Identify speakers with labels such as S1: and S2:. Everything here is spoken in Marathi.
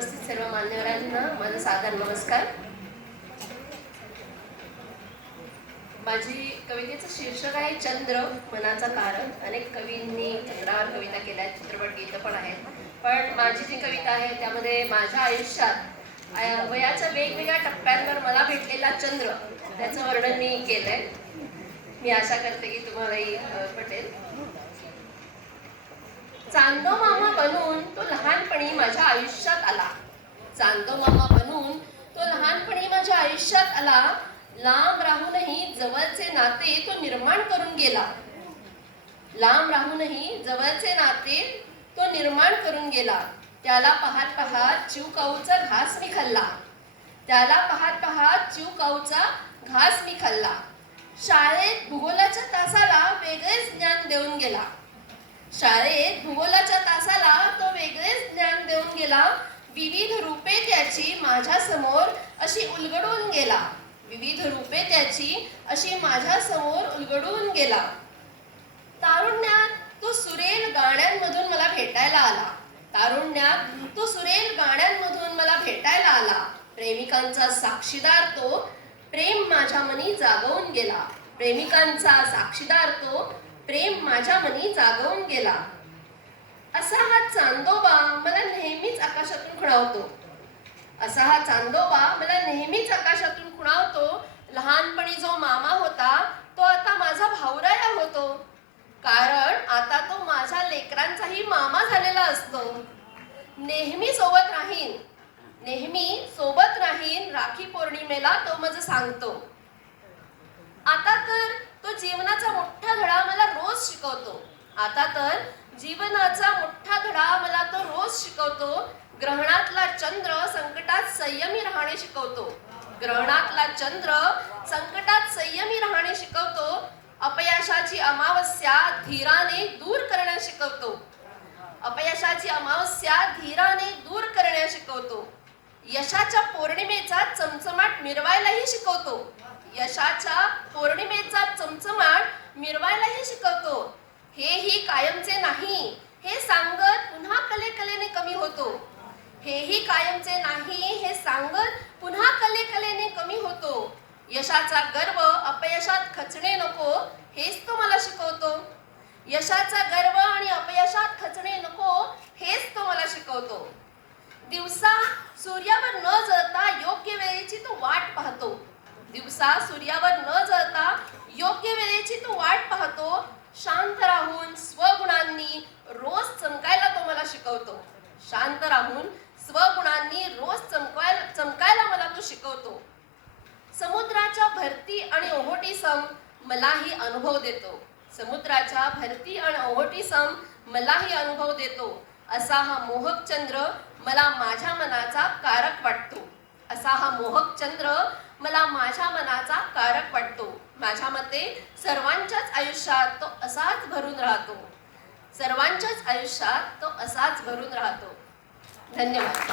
S1: सर्व मान्यवरांना माझा सादर नमस्कार. माझी कवितेचं शीर्षक आहे चंद्र मनाचं कारण अनेक कवींनी चंद्रावर कविता केल्या चित्रपट गीतं पण आहेत. पण माझी जी कविता आहे त्यामध्ये माझ्या आयुष्यात वयाच्या वेगवेगळ्या टप्प्यांवर मला भेटलेला चंद्र त्याचं वर्णन मी केलंय. मी आशा करते की तुम्हालाही पटेल. चांदो मामा बनून तो लहानपणी माझ्या आयुष्यात आला. चांदो मामा बनून तो लहानपणी माझ्या आयुष्यात आला. लांब राहूनही जवळचे नाते तो निर्माण करून गेला. लांब राहूनही जवळचे नाते तो निर्माण करून गेला. त्याला पाहत पाहत चिवकाऊचा घास मी खाल्ला त्याला पाहत पाहत चिवकाऊचा घास मी खाल्ला शाळेत भूगोलाच्या तासाला वेगळेच ज्ञान देऊन गेला. शाळेत भूगोलाच्या तासाला तो वेगळेच ज्ञान देऊन गेला. विविध रूपे त्याची माझ्यासमोर अशी उलगडून गेला. विविध रूपे त्याची अशी माझ्यासमोर उलगडून गेला. तारुण्यात तो सुरेल गाण्यांमधून मला भेटायला आला. तारुण्यात तो सुरेल गाण्यांमधून मला भेटायला आला. प्रेमिकांचा साक्षीदार तो प्रेम माझ्या मनी जागवून गेला. प्रेमिकांचा साक्षीदार तो प्रेम माझ्या मनी जागवून गेला. असा हा चांदोबा मला नेहमीच आकाशातून खुणावतो. असा हा चांदोबा मला नेहमीच आकाशातून खुणावतो. लहानपणी जो मामा होता तो आता माझा भाऊराया होतो. कारण आता तो माझ्या लेकरांचाही मामा झालेला असतो. नेहमी सोबत राहीन. नेहमी सोबत राहीन राखी पौर्णिमेला तो माझं सांगतो. आता तर जीवनाचा मोठा धडा मला रोज शिकवतो. आता तर जीवनाचा मोठा धडा मला तो रोज शिकवतो. ग्रहणातला चंद्र संकटात संयमी राहणे शिकवतो. ग्रहणातला चंद्र संकटात संयमी राहणे शिकवतो. अपयशाची अमावस्या धीराने दूर करणे शिकवतो. अपयशाची अमावस्या धीराने दूर करणे शिकवतो. यशाच्या पौर्णिमेचा चमचमाट मिरवायलाही शिकवतो. यशाच्या पौर्णिमेचा चमचमाट मिरवायलाही शिकवतो. हेही कायमचे नाही हे सांगत पुन्हा कले कलेने कमी होतो. हेही कायमचे नाही हे सांगत पुन्हा कले कलेने कमी होतो. यशाचा गर्व अपयशात खचणे नको हेच तो मला शिकवतो. यशाचा गर्व आणि अपयशात खचणे नको हेच तो मला शिकवतो. दिवसा सूर्यावर न जळता योग्य वेळेची तो वाट पाहतो. दिवसा सूर्यावर न जळता योग्य वेळेची तो वाट पाहतो शांत राहून स्वगुणांनी रोज चमकायला तो मला शिकवतो. शांत राहून स्वगुणांनी रोज चमकायला चमकायला मला तो शिकवतो. समुद्राच्या भरती आणि ओहोटी सम मलाही अनुभव देतो. समुद्राच्या भरती आणि ओहोटी सम मलाही अनुभव देतो. असा हा मोहक चंद्र मला माझ्या मनाचा कारक वाटतो. असा हा मोहक चंद्र मला माझ्या मनाचा कारक वाटतो. माझ्या मते सर्वांच्याच आयुष्यात तो असाच भरून राहतो. सर्वांच्याच आयुष्यात तो असाच भरून राहतो. धन्यवाद.